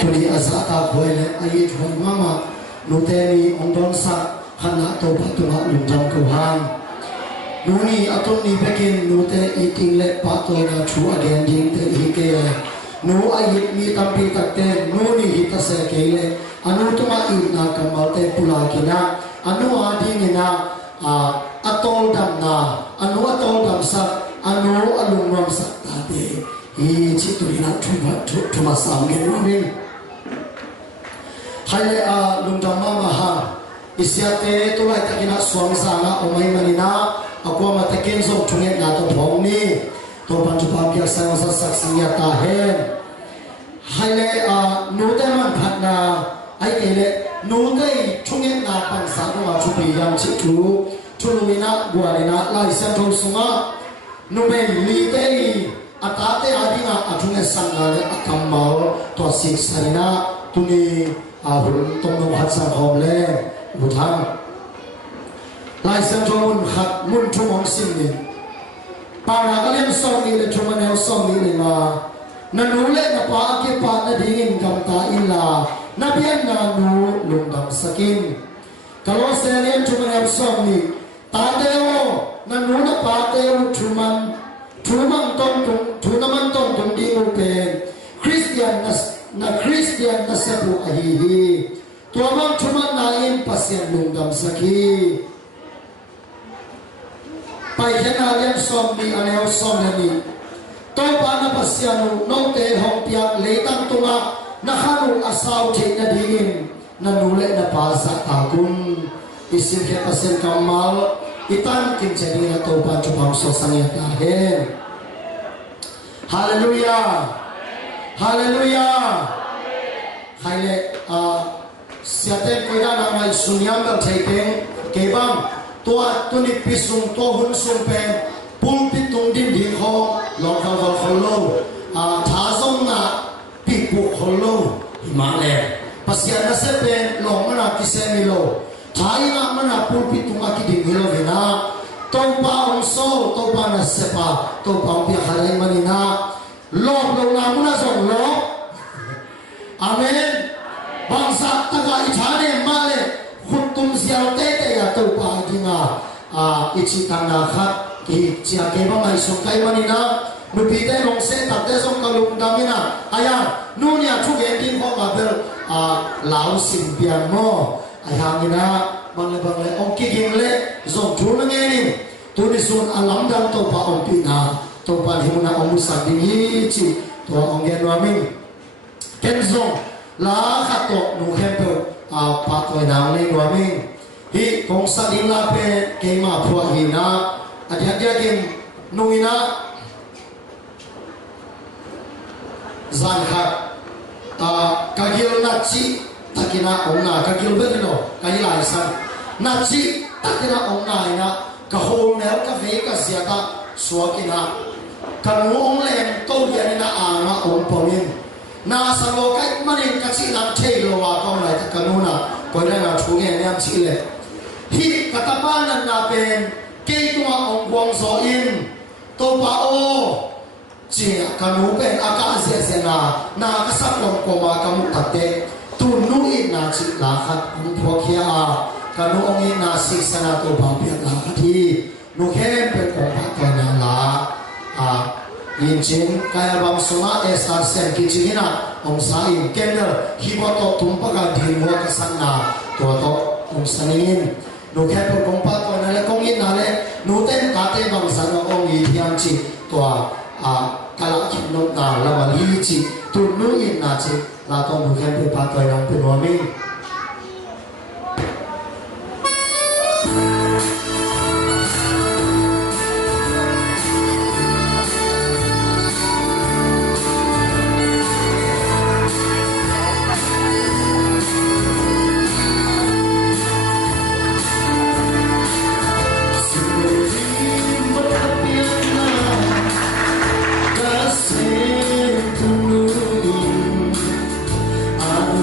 tuni azata khoile ai thon mama nuteni ondon sa hana to patuma lunjam ko han nuni atoni pekin nute eating le patoina thu again ding te hike nu ayit mi tampi takte nuni hita se kele anu tuma ina kamalte pulakina anu adingina atol damna anu atol damsa anu alungram saktate hi chitulina thuma samgen ramin hale lungdama maha isyate tulai takina swangzana omai manina akwa matakin zo thunget na to phongni to panchupa pia sa saksiya ta hen hale nudaman phatna ai kele nudai thunget na pan sa ma chupi yam chitu chulumina guarina lai sam thong sunga nume li dei atate adina athunge sangale akamal to sik sarina tuni ahul tong hatsa homle buthang lai sam thong khat mun thong sim ni para kalem song ni le thumanel song ni le ma nanule na pa ke pa na dingin kam ta illa na bian na nu lungdam sakin kaloselian thumanel song ni ta deo na nu na pa deo thuman thunaman tong di upen Christian na sepu ahihi tuamang thuman na in pasyan lungdam saki pai hena lem som ni aneo som ni to pa na pasyanu no te hong piak le tang tunga na khanu asaw the na dingin na nule na pa sa takun isin ke pasyan kamal itan kin chani na to pa chupang so sangya ta hen hallelujah hallelujah haile siaten koida na mai sunyam da theken kebam tua tuni pisung to hun sung pen pulpit tung din din ho lokal wal kholo tha zong na pipu kholo himale pasian na se pen long na kisemi lo thai na mana pulpit tung aki din hilo vena to pa on so to pa na sepa to pa pi halai manina lok lo na muna zong lo amen bangsa taga ithane male khutum sial te te ya to pa dinga ichi tanga khat ki chia ke ba mai so kai manina nupi te rong se ta te song kalung damina aya nunia thu ge din ho ma bel lao sim pian mo aya ngina bangle ong ki ging le zong thu na nge ni tu ni sun alam dam to pa ong pi na to pa himuna ong sa ding hi chi to ong gen wa min ken zong la khat to nu khem pe pa toy na le wa min hi kong sa ding la pe ke ma phwa hi na adya dia kim nuina zan khat kagil na chi takina ong na kagil be no kai lai san na chi takina ong na ina ka hol ne ka ve ka sia ta suakina kan ong lem to dia na ama ong pomin na salo kai manin ka chi na thelo wa ko lai ta kanuna ko na thu nge nyam chi le hi katapana na pen ke tua ong wong so in to pa o chi kanu pen aka se se na ka sap long ko ma ka mu tate tu nu in na chi la khat ong pho khia kanu ong in na sik sana to ba pia la thi nu khem pe ko pa ko na la yin chin kaya bam suma esar sen ki china ong sa in kendal hi bo to tum pa ka din mo ka san na to ong sanin nu khem pe kong pa ko na le kong in na le nu ten ka te bam san ong yi hiam chi to kala ki no na la ma li chi tu nu in na chi la to nu khem pe pa ko na pe no mi Aku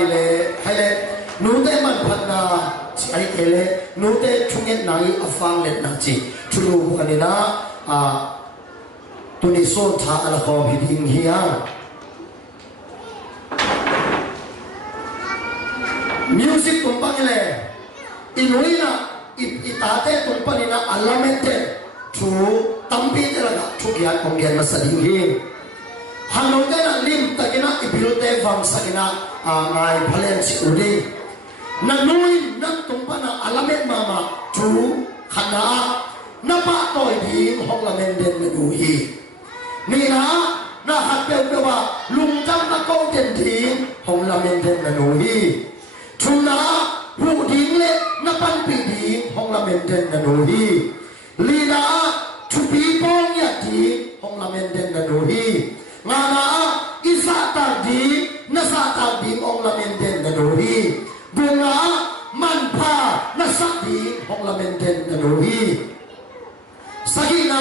mai le hay le nu te man phat na ai ke le nu te chungen nai afang let na chi chulu anina tuni so tha ala kho hi ding hiya music tumpang le inuina itate tumpanina alamente thu tampi telaga thugia konggen masading hi hanong na lim takina ibilte vang sakina ngai phalen si udi nanui nan tumpana alamet mama thu khana napa toy di honglamen den nu hi ni na hat pe wa lung jam na ko den thi honglamen den nu hi thuna hu ding le na pan pi di honglamen den nu hi lina thu pi pong ya di honglamen den nu hi ngana isa ta di na sa ta di honglamen den nu hi bunga manpa na sa di honglamen den nu hi sagina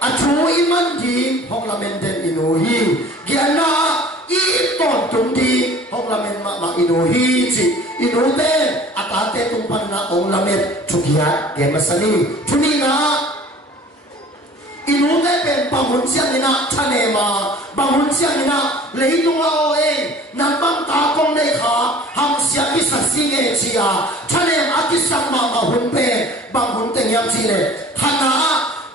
athu iman di honglamen den inu hi giana i ton tum di honglamen ma inu hi chi inu te atate tumpan na honglamen thugia ge masani thuni na inu te pen bangun siang ina thane ma bangun siang ina leidung a o e nan bang ta kong nei kha ham sia ki sa sing e chia thane a ki sang ma hun pe bangun te nyam chi le khana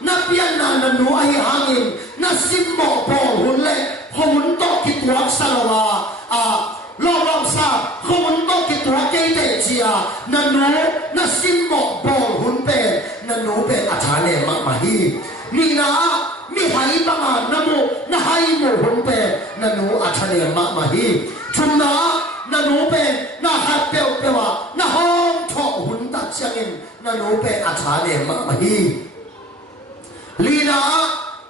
na pian na nu ai hangin na sim mo po hun le hun to ki tuak salawa lo sa hun to ki tuak ke te chia na nu na sim mo po hun pe na nu pe athane ma hi ni na mi hai ba na mo na hai mo hun pe na nu athane ma hi chumna na nu pe na ha pe pe wa na hom tho hun ta changin na nu pe athane ma hi lina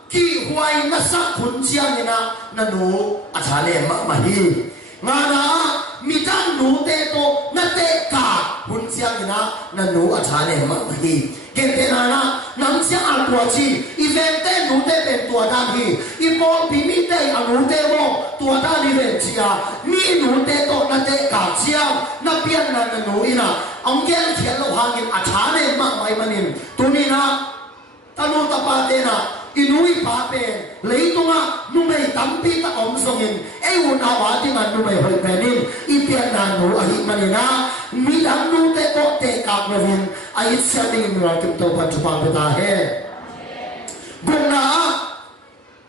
ki huai na sa khun chiang ina na nu athale ma hi ngana mitang nu te to na te ka khun chiang ina na nu athale ma hi kente na nang chiang al tua chi event te nu te pen tua dan hi I pol pi mi te anu te mo tua dan event chia mi nu te to na te ka chiang na pian na nu ina angel thian lo hangin athale ma mai manin tunina tanu tapate na inui pa pe leitunga numei tampi ta om songin ei una wati man numei hoi penin ipian na nu ahi manina mi dam nu te ko te ka rovin ai setting nu akim to pa chupa beta he guna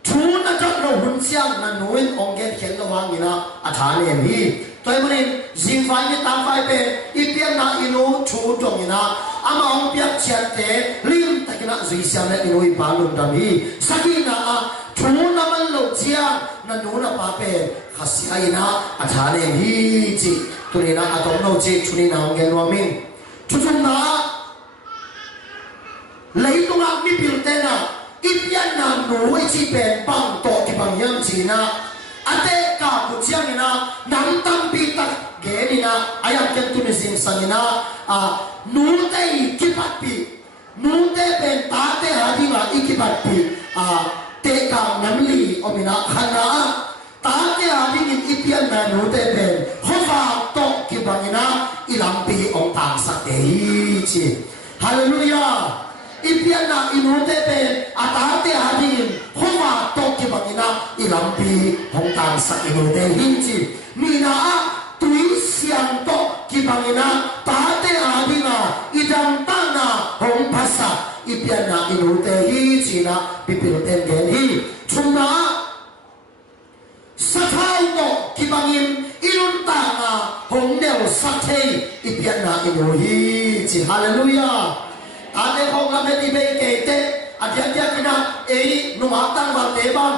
thuna ta no hun siang na nuin ongen khen lo wangina athane mi toy manin jing fai ni tam fai pe ipian na inu thu tongina ama ong piak chian te lim takina zui siam na inui pa lum dami sakina thuna man lo chia na nu na pa pe khasiaina athane hi chi turina atom no chi chuni na ongen wa min chuchum na leitunga mi pilte na ipian na nu chi pe bang to ki bang yang chi na ate ka ku chiang ina nam tam pi tak ge ni na ayam ken tu ni sim sangina nu te ikipat pi nu te pen ta te hadi ma ikipat pi te ka namli omina khana ta te hadi ni ipian na nu te pen hofa to ki bangina ilam pi ong tang sa te chi hallelujah ipian na inute pe atate hadin homa to ki bangina ilampi hongtang sa inute hinchi mina tui siang to ki bangina tate hadina idam tana hong phasa ipian na inute hi china pipil ten gen hi chuma sathai to ki bangin ilun tana hong nel sathei ipian na inu hi chi hallelujah ate khong la meti be ke te adia dia kina ei no ma tang ba te ban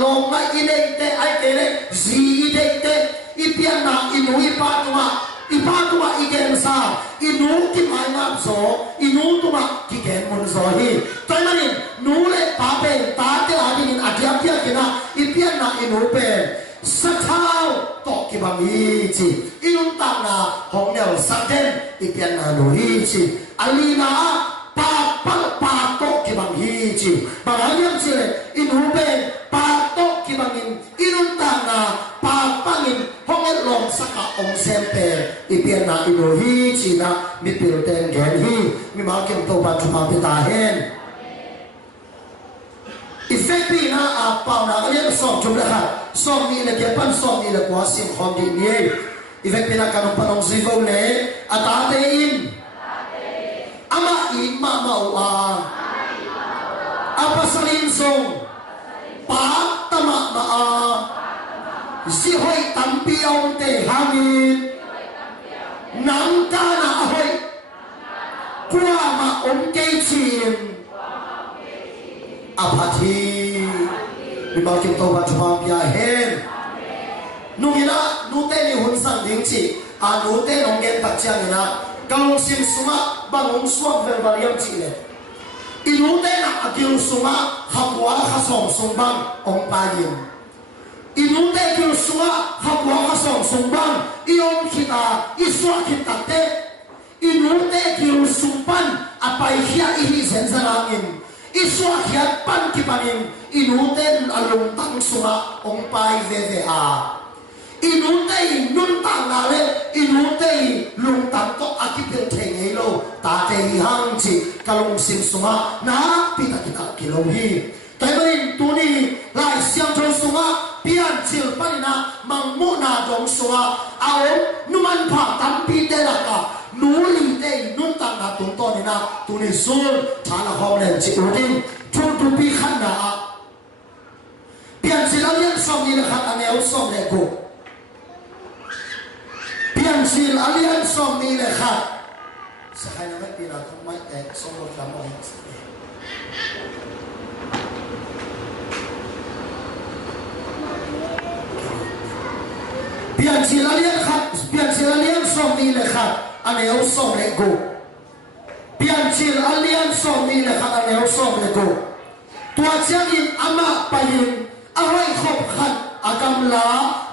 long mai ine te ai ke le zi ide te ipian na inu ipa tuma igen sa inu ki mai ngap so inu tuma ki gen mun so hi tai mani nu le pa pe ta te adin adia dia kina ipian na inu pe sathau to ki bang hi chi inun ta na hong nel saten ipian na nu hi chi alina pa to ki bang hi chi barayam chi le inu pe pa to ki bangin inun ta na pa pangin hong el long saka ong mi pil ten gen hi mi ma kem to ban chuma pe ta hen effecti na a pa na alian som chum la kha som ni le ke pan som ni le kwa sim khom di ni effecti na kanong panong zivo le atate in ama in ma ma wa apa salin song pa tama ma a si hoi tampi ông te hangin nang ta na hoi qua ma ông cây chim apathi mi bao kim to ba chuma pia hen nungina nute ni hun sang ding chi a nute nong gen tak chiang ina kalong sim suma bangong suak vel variam chi le inute na akil suma hapwa khasom sumbang ong pa yin inute kil suma hapwa khasom sumbang iom kita iswa kita te inute kil sumpan apai khia ihi senzarangin iswa khiat pan kipanin inuten alung tang suma ong pai ve a inute nun tang na le inute lung tang to akipel thengei lo ta te hang chi kalong sim suma na pita kita kilo hi taimanin tuni lai siang thon suma pian chil panina mangmu na dong suma ao numan pha tampi te la ka nuli te nun tang na tung to ni na tuni sul thana khom len chi udin chu tu pi khan na pian chil alian som ni la khat aneu som le ko pian chil alian som ni le khat sakai na mai pina thong mai te som lo lam ong pian chil alian som ni le khat aneu som le go pian chil alian som ni le khat aneu som le go tua chiang in ama payin ahoi khop khat agam la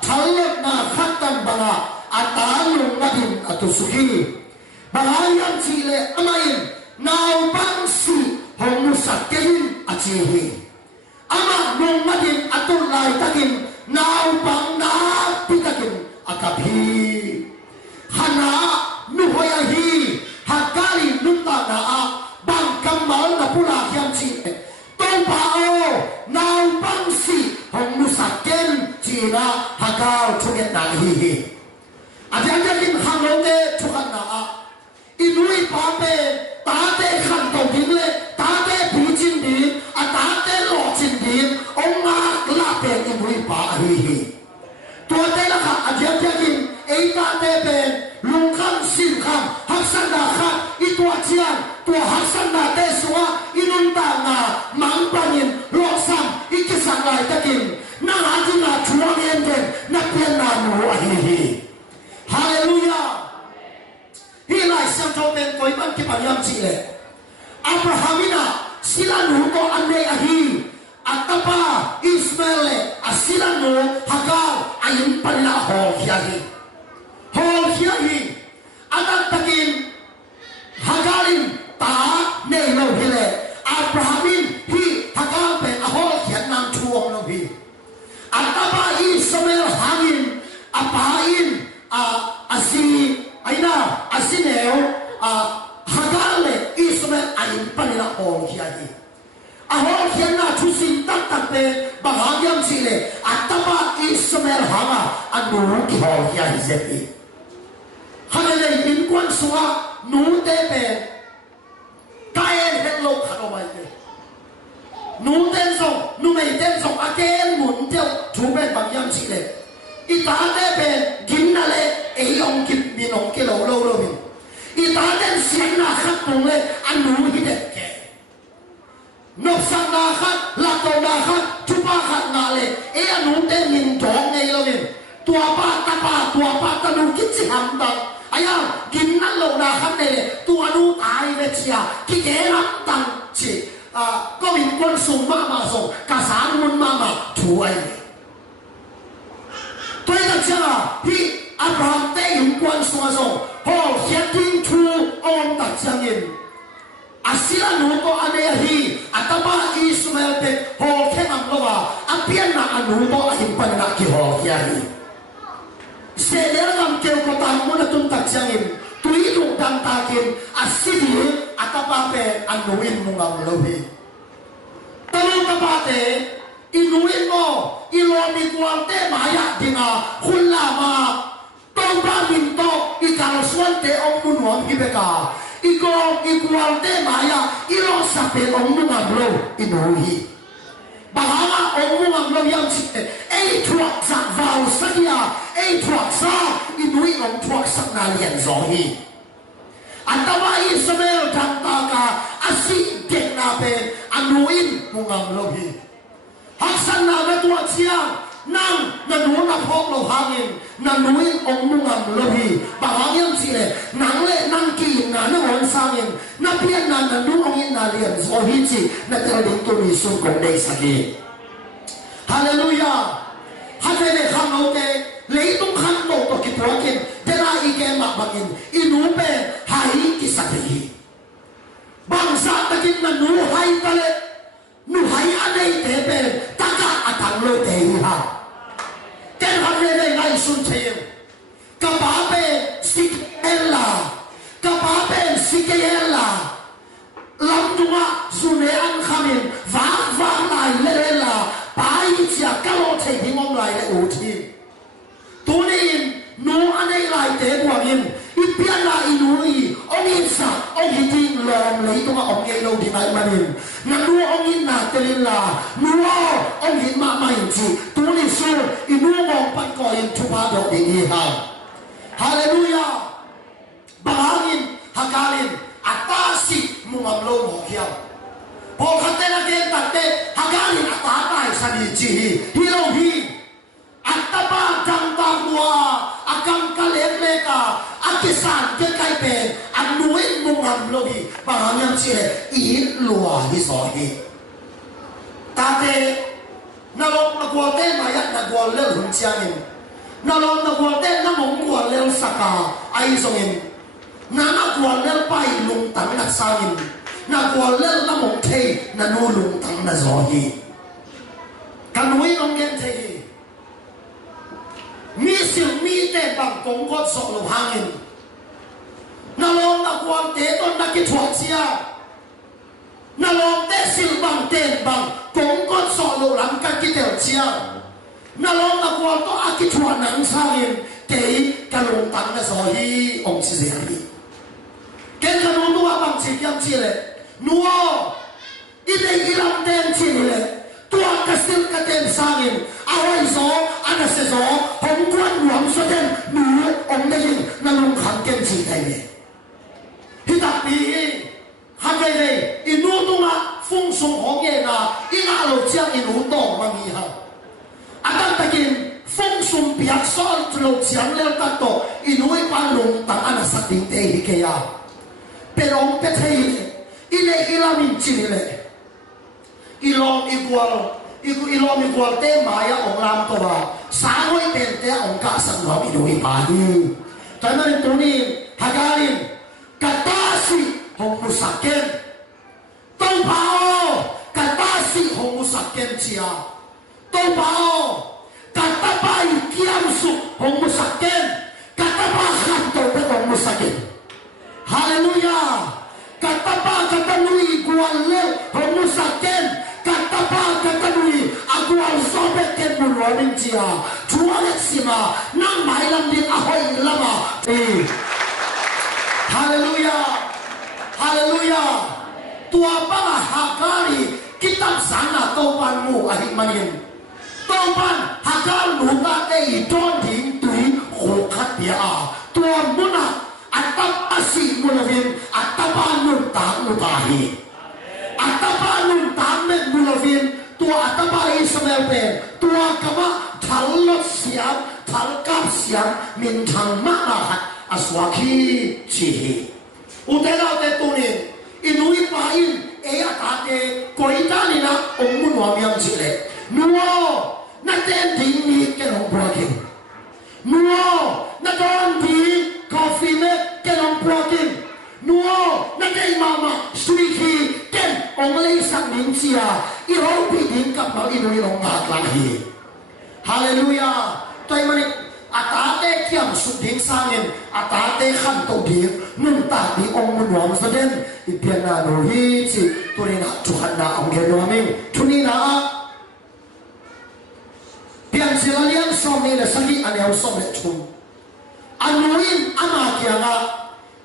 thalot na khat tan banga atalung nadin atusuki bahayam chile amain naw bang si hong sakin achihi ama nong nadin atul lai takin naw bang na pitakin akabhi hana nuhoya hi hakali nunta na bang kamal na pula hiam chi tong pa o naw bang si hong sakin china hakal chuget na hi Aja kin hamong de chukan na inui pa pe ta te khan to ding le ta te bi chin din a ta te lo chin din ong ma la pe inui pa hi to te la kha aja kin ei ta te pe lung kham sim kham haksan da kha I to chiang to haksan da te suwa inun ta na mang panin lo sam I ki sang lai takin na ha ji na chuang en de na pen na no hi Hallelujah. Hi lai sang thau ben koi ban ki panyam chi le. Abrahamina sila nu ko ane ahi. Atapa Ismail le asila nu Hagar ayin panna ho hiahi. Ho hiahi. Adat takin Hagarin ta ne lo hile. Abrahamin hi Hagar ben aho hian nam chuong lo hi. Atapa Ismail hangin apain asineo Hagale Ismail ayin panila hong hiyahi ahong hiyan na chusin taktakpe bahagyam sile atapa Ismail hanga anu ki hong hiyahi zepi hanale inkwan suwa nu tepe kayen hetlo kanomay te nu tensong nu may tensong aken mun teo chuben bahagyam sile itate pe ginnale eyong kip binong kilo lo lo bin itate siang na khat nong le anu hidet ke nok sang na khat la to na khat chupa khat na le e anu te min jong nei lo bin tua pa ta nu kit si ham ta aya ginnal lo na khat nei le tua nu ai le chia ki ke ram tang chi ko bin kon sum ma ma so ka sang mun ma ma thu ai tôi đặt ra hi Abraham te yung quan sung sung ho hiat tin thu on tak changin asila nu ko ane hi atapa Ismail te ho khenam lowa apian na anu mo ahin panna ki ho hiahi se der gam keu ko tam mo na tum tak changin tu inui lung dang takin asidi atapape anuin mungam lohi talong kapate inuin mo ilomi kuante maya dinga hulama tongba minto ikalswante om munwam hibeka igong ikuante maya ilo sape om mungam lo inuhi bahanga om mungam lo yang site truak sak vào sakia truak sa inui om truak sak na lian zohi antawa Isabel tantaka asi dekna pe anuin mungam lohi haksan na tua siang nang nanuna phok lo hangin nanuin om mungam lohi bahangin sile nang le nang ki na na on sangin na pian na nanu ongin na lian zohi chi na teling tu ni sun kong dei sagi hallelujah hadene khanote leitung khan mo to ki prokin tera ige ma bangin inupe hai ki sakhi bangsa takin na nu hai tale nu hai anei tepe taka atang lo te ha ten hadene nai sun thayem kapape sikella kapape sikella lamdunga sune an khamin va lai lela pai chia kalo thei hingom lai le u thi tunin nu anei lai te buangin ipian la inui ongin sa ongin ting lom lei tunga ongei lo di mai manin na nu ongin na telin la nu ongin ma mai chi tunin su inu ngong pan ko in thupa do di ha hallelujah bahangin hakalin atasi mungam lo mo khiam po khatena ke tatte hakalin atatai sani chi hilo hi atapa jangta bua akam kalele ka akisan ke kai pe anuin mungam lo hi bahangin chi i lua hi so hi tate nalong na kuate maya na kuale hun chiangin nalong na kuate na mong kuale saka ai songin nana kuale pai lung tang na sangin na kuale na mong thei na nu lung tang na zohi kanui ong gen thei mi sil mi te bang kong kot so lo hangin nalong na kuate ton na ki thuak sia nalong te sil bang ten bang kong kot so lo lam ka ki tel sia nalong na kual to aki thua nang sangin te kalong tang na zohi ong si zeli ken kanong nuwa bang si kiam si le nuwa ine ilam ten si le tua kasil ka ten sangin awai zo ana se zo hong kwan nuam so ten nu ong na yin nalong khang ken si kai le hitak pi hagai le inu tunga phung sung hong ye na ina lo chiang inu dong mangi ha atam takin phung sung piak sol lo chiang le ta to inui pan lung tang ana sating te hi ke ya perong pe thei ile ilamin chi le ilom igual te maya ong lam to ba sangoi ten te ong ka sang lo inui pa ni tanan to ni hagarin katasi hong musaken tong pao katasi hong musaken chia tong pao katapa ikiam su hong musaken katapa khanto pe hong musaken hallelujah katapa katanui kuale hong musaken katapa katanui agual sobe ken muroning chia chuale sima nang mai lam din ahoy lama hallelujah hallelujah tua banga hakari kitab sana topan mu ahik manin topan hakal nuta te iton ding tui khokat dia tua muna atap asi mulavin atapanun ta mutahi atapanun ta me mulavin tua atapa Isabel pe tua kama thalot siam thalkap siam min thang ma aswaki chihi utela te tunin inui pain atate koitani na omun wamiam chile nuo na ten ding ni kenong braking nuo na don di coffee me kenong braking nuo na kay mama suiki ken onglay sang minsia iropi din kap mal inui long ngak lahi hallelujah tay manik atate kiam suding sangin atate khan to dir nun ta di ong mun wam saden ipiana no hi chi turina chuhan na ong ge no ming thunina pian silalian som ni la sagi aneu som le chum anuin ama kianga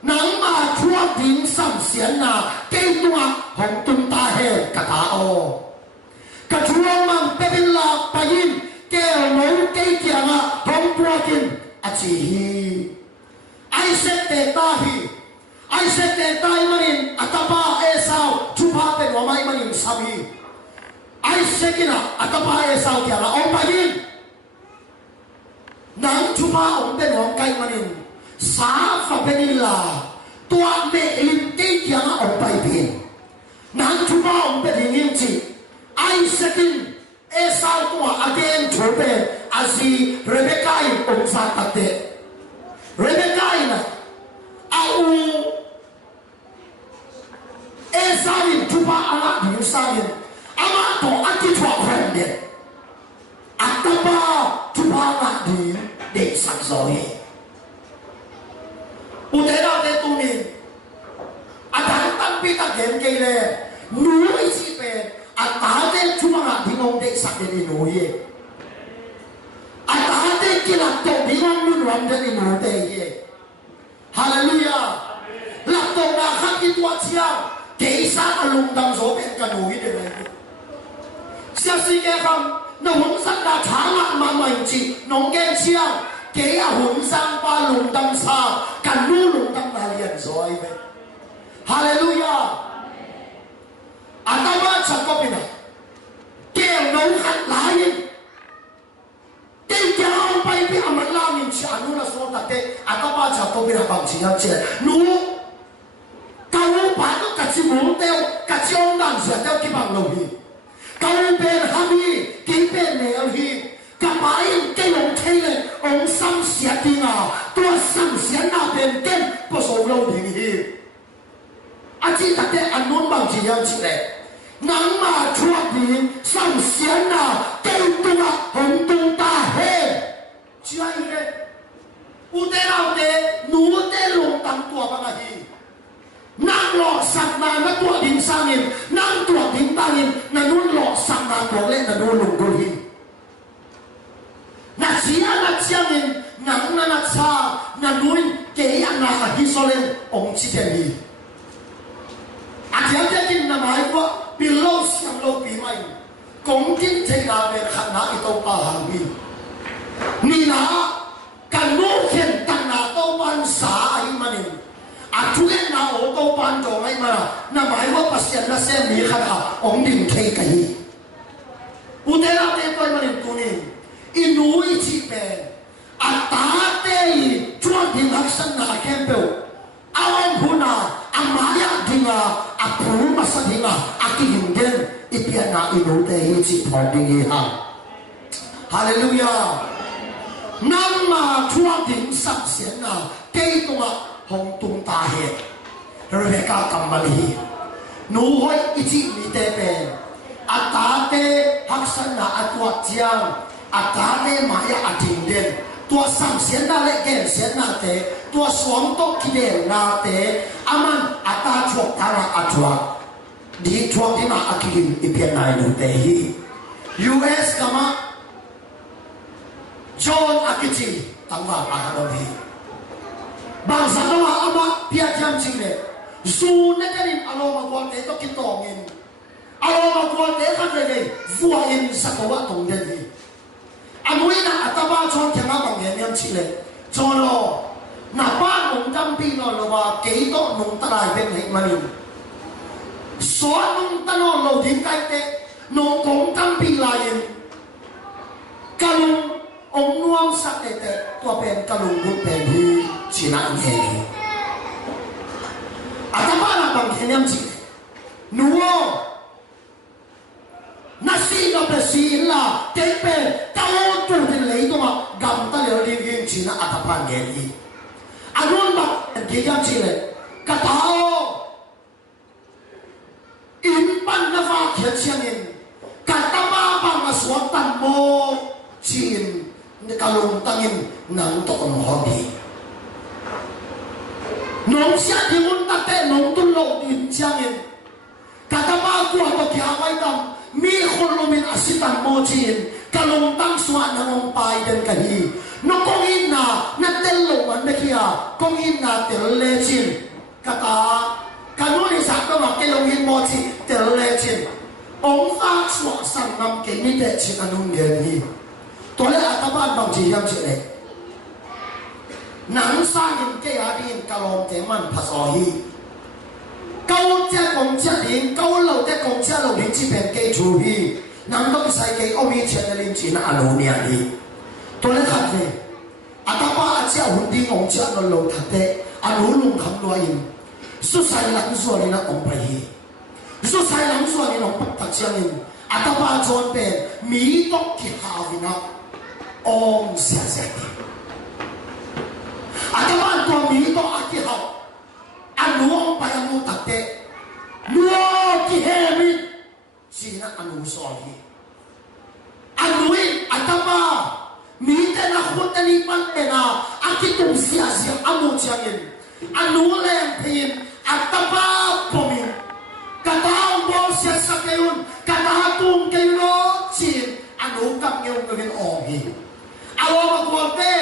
nang ma thua ding sam sian na ke tua hong tum ta he ka ta o ka thua mang pebin la payin ke no ke kianga hong tua kin achi hi ai set te ta hi ai set te tai manin atapa esau chupa pe no mai manin sami ai sekina atapa esau kianga ong payin nang chupa ong pe no kai manin sa fa penila tua me lim te kianga ong pai pin nang chupa ong pe dingin chi ai sekin esau tua again chope asi Rebecca in ong sa tate Rebecca ina au esau in chupa ala ding sa in ama to ati chwa khande atapa chupa ma din de sak zoi utera de tunin adang tampi ta gen ke le nuoi si pe atate chupa ma dingong de sak de nuoi atate kila to dingong nun ram de nuoi de ye hallelujah la to na khat ki tua chia ke sa alung dam zo ben ka nuoi de le sia si ke kham na hun san da thang ma mai chi nong gen chia ke a hun sang pa lung dam sa kan nu lung dam na lian zoi ve hallelujah atama chakopina ke no khat lai ke jao pai bi amat la min cha nu na so ta te atama chakopina bang chi yang che nu ka nu pa no ka chi mu teo ka chi ong dang sia teo ki bang lo hi ka nu ben ha mi ki ben ne hi ka pai ke long thei le ong sam sia ti nga to sam sia na ben ken po so lo ding hi a chi ta te anun bang chi yang chi le nang ma chua din sam sia na ke tu na hong tung ta he chi ai le u te lao te nu te long tam tua ba nga hi nang lo sak na na tua ding sangin nang tua ding tangin na nun lo sak na tua le na nun lung gol hi na chia na chiangin nang na cha na nuin ke ya na hi solen ong chi te ni a chiang te kin na mai ko below siam lo pi mai kong kin te na be khat na i to pa hang bi ni na kan no khen tan na to ban sa ai manin a thuen na o to ban to mai ma na mai wa pasien na se mi khat ha ong din thei kai u te la te ko manin tu ni inui chi pe atate chuan din haksan na kempe awan huna amaya dinga apu masadinga akihingen ipiana inu te hi chi phadingi ha hallelujah namma chuan din sak sen na ke tunga hong tung ta he Rebecca kamali nu hoi ichi mi te pe atate haksan na atwa chiang atate maya atingen tua sam sian na le gen sian na te tua suam to kide na te aman ata chok tara atwa di chok di na akilim ipian na inu te hi US kama John Akichi tangwa akadom hi bangsa kawa ama pia jam chile zu na kanin alo magwa te to kitongin alo magwa te khadre vua in sakawa tong den hi anui na ataba chon kema bang yem chile chono na pa nong tam pi no lo wa ke to nong tarai ben hei manin so nong tano lo din kai te nong kong tam pi lain kalung ong nuam sak te te to pen kalung bu pen hi china nge ataba na bang yem chile nuo nasi no pesi la tepe tao tu de lei do ma gam ta le ri yin china atapa nge ni anun ba ge jam chile ka tao in pan na va khia chiangin ka ta ba ba ma suan tan mo chin ni ka lung tangin nang to on hodi nong sia diun ta te nong tu lo din changin kata ba ku to kya wai dam mi khulumin asitan mojin kalong tang suwa nang pai den kahi no kong in na tel lo man na kia kong in na tel le chin kata kanuni sa ka ma ke lo in moji tel le chin ong fa suwa sang nam ke ni de chin anun ge ni to le ataban bang ji yam chi le nang sa in ke ya din kalong te man phasohi câu cha công cha liền câu lâu cha công cha lâu liền chỉ bên cây chủ hi nằm trong sai cây ông đi chơi lên chỉ là alo nia đi tôi lấy thật về à ta ba cha hùng đi ông cha nó lâu thật đấy alo lùng khăm loa in số sai lắm số này là ông phải hi số sai lắm số này ông bắt bắt cha in à ta ba chọn bên mỹ tóc kỳ hào vì nó ông sẽ à ta ba chọn mỹ tóc kỳ hào anu ông phải anu thật đấy nuo kỳ hệ mi chỉ là anu so hi anu in atama mi te na khut ni pan te na akitum sia sia anu changin anu lem pin atama pomin kata bo sia sakayun kata tum kayuno chin anu kam ngeu ngin ong hi awo ma ko te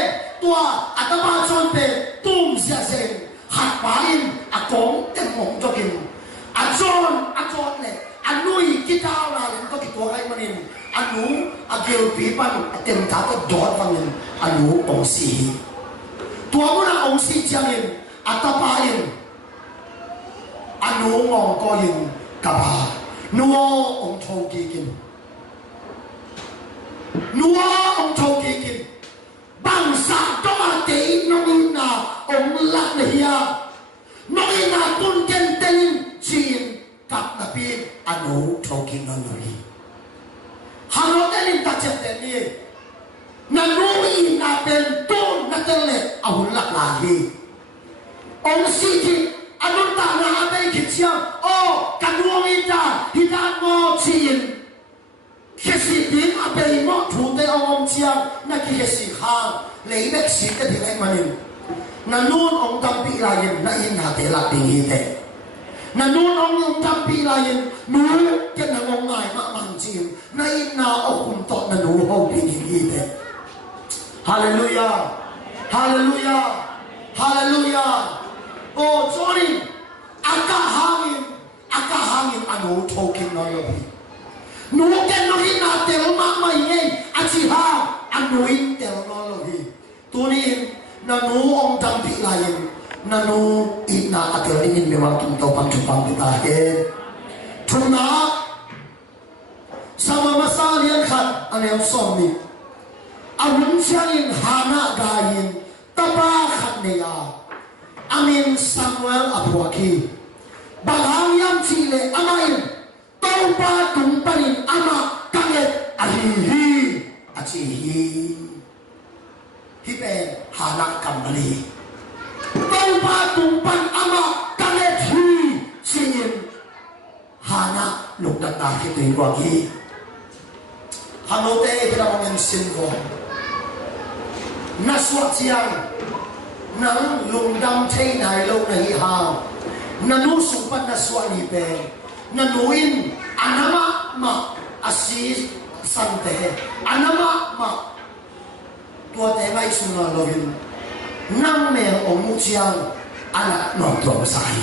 tua atama chon te tum sia sia hạt báin akong ten mong jokin ajon le anui kitao la len to ki to hai manin anu agil pi pan atem ta to dot wangin anu ong si tua mo na ong si changin atapain anu ngong ko yin kaba nuo ong thau ki kin nuo ong thau ki kin bang sa to ma te no na ông lắc này ya nói là tôn chân tên chuyện cặp là biết anh ủ thâu kinh nó nói hà nội tên ta chết tên đi na nuôi na tên tôn na tên lệ ông lắc là gì ông si thì anh muốn ta là đây kịch chiang ô cả nuôi ta thì ta ngô chuyện cái gì tiếng à bây mốt thủ tế ông chiang na cái gì hàng lấy bác sĩ cái tiếng anh mà nên na nun ong tampi lain na in hati laping hite na nun ong tampi lain nu ke na ngong ngai ma mang chim na in na okum to na nu ho ping hite hallelujah hallelujah hallelujah oh sorry aka hangin anu talking no yo nu ke no in na tel ma mai ngai achi ha anu in tel no lo hi tunin nanu ông tam thị lain nanu ina atel ingin memang kita panjupang kita ke tuna sama masalian khat anem somni amun siangin hana gain tapa khat neya amin Samuel apuaki balang yam chile amain taupa tumpanin ama kanget alihi achihi hi ben hanak kambali taupa tumpan ama kanet hi sin hana lukdat na kitui wagi hanote kailangan sin ko naswat siyang nang lungdam thay nai lo na hi ha nanu supat naswa ni pe nanuin anama ma asis sante anama ma tua te mai suna lovin nang me omu chiang ana no to sai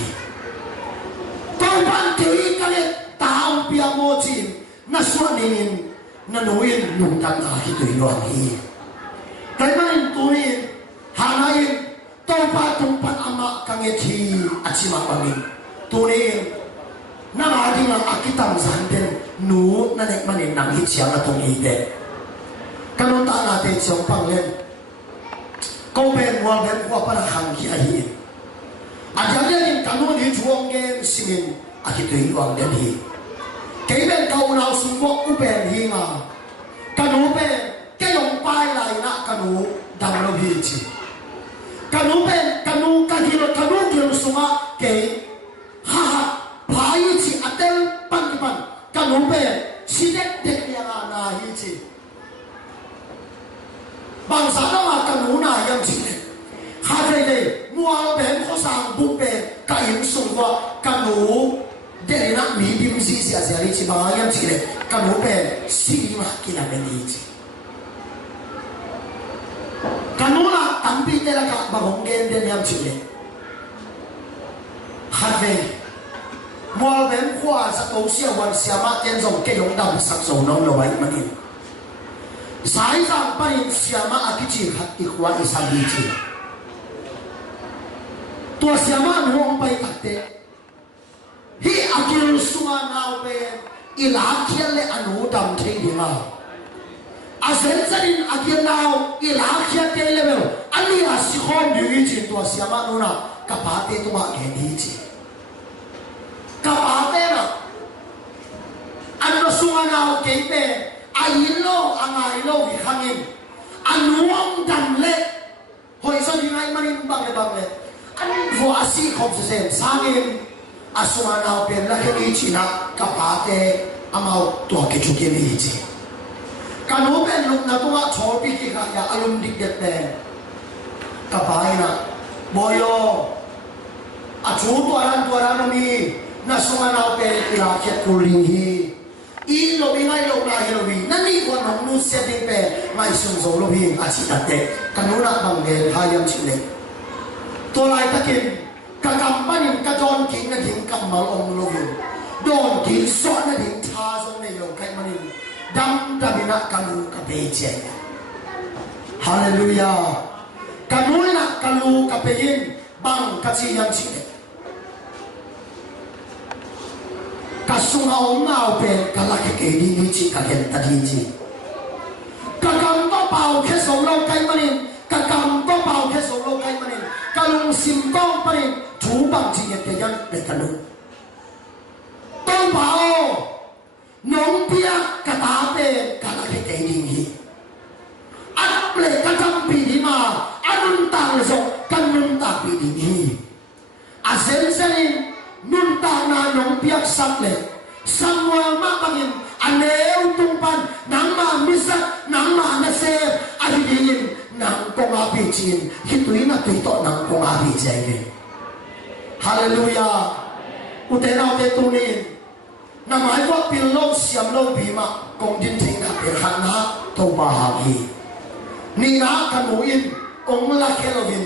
to ban te kale taam pia mo chin na suanin na nuin nung tan a hi tui lo hi kai man tuin hanain to pa tum pan ama kange thi achima pamin tuin na ma di ma akitam zanten nu na nek manin nang hi chiang na tong hi de kanon ta na te chong pang len câu bên ngoài bên qua para hàng kia hi à giờ đây kanon hi chuông gen simin a ki tui wang den hi cái bên câu nào sung wo u bên hi ma kanu bên cái dòng pai lại na kanu dam lo hi chi kanu bên kanu kilo sunga cái ha ha pai chi atel pan kanu bên si det ya na hi chi bang sa na ma kanu na bút bè cái hình xung qua cái nụ để nó mỹ bim gì gì đi chỉ bằng em chỉ đấy cái nụ bè xí mà kia là bên đi chỉ cái nụ là tạm biệt đây là các bạn không nghe đến em chỉ đấy hát về mua bén khoa sa tổ siêu hoàn siêu mà tên dòng cái giống đầm sắc dầu nó nói mà đi sai rằng bao nhiêu siêu mà cái gì hạt ít quá ít sang đi chỉ tua siêu mà nuông bay tắc tê hi akil sunga nào về ila kia le anu đầm thấy đi mà asen sanin akil nào ila kia tê le bel ani asikhom đi chỉ tua siêu mà nuna kapate tu mà cái đi chỉ kapate na anu sunga nào cái bè ayilo angayilo hangin anuang damle hoi sa di ngai manin bangle an vo asi khom se sangin asuma na pen la ke china kapate amau to ke chu ke ni chi kanu ben luk na to chor pi ki ya alum dik det te kapai na boyo achu to ran mi na sunga na pen ila ke kuling hi in lo bi ngai lo na hi lo bi nani ko nong nu se ding pe mai sung zo lo bi a chi ta te kanuna bang ge ha yam chi le to lai ta kin ka kam pa nin ka don king na ding kam mal om lo bi don ki so na ding tha zo ne yo kai manin dam ta bi na kanu ka pe che hallelujah kanuna kalu ka pe yin bang ka chi yam chi le kasung aom ngao pe kalaki ke di ni chi ka hen ta di chi kakam to pau ke so lo kai manin kakam to pau ke so lo kai manin kalung sim tong parin chu bang chi ye te yan de kanu tong pau nong pia ka ta pe kalaki ke di ni at ple ka jam pi di ma anun ta le so kanun ta pi di ni asen senin nun ta na nong piak sak le samwa ma bangin aneu tumpan nang ma misat nang ma na se ari dingin nang ko ma pi chin hitui na tui to nang ko ma pi jai hallelujah utena te tunin na mai ko pil lo siam lo bi ma kong din thing na pe khan na to ba ha hi ni na ka mu in ong la khelovin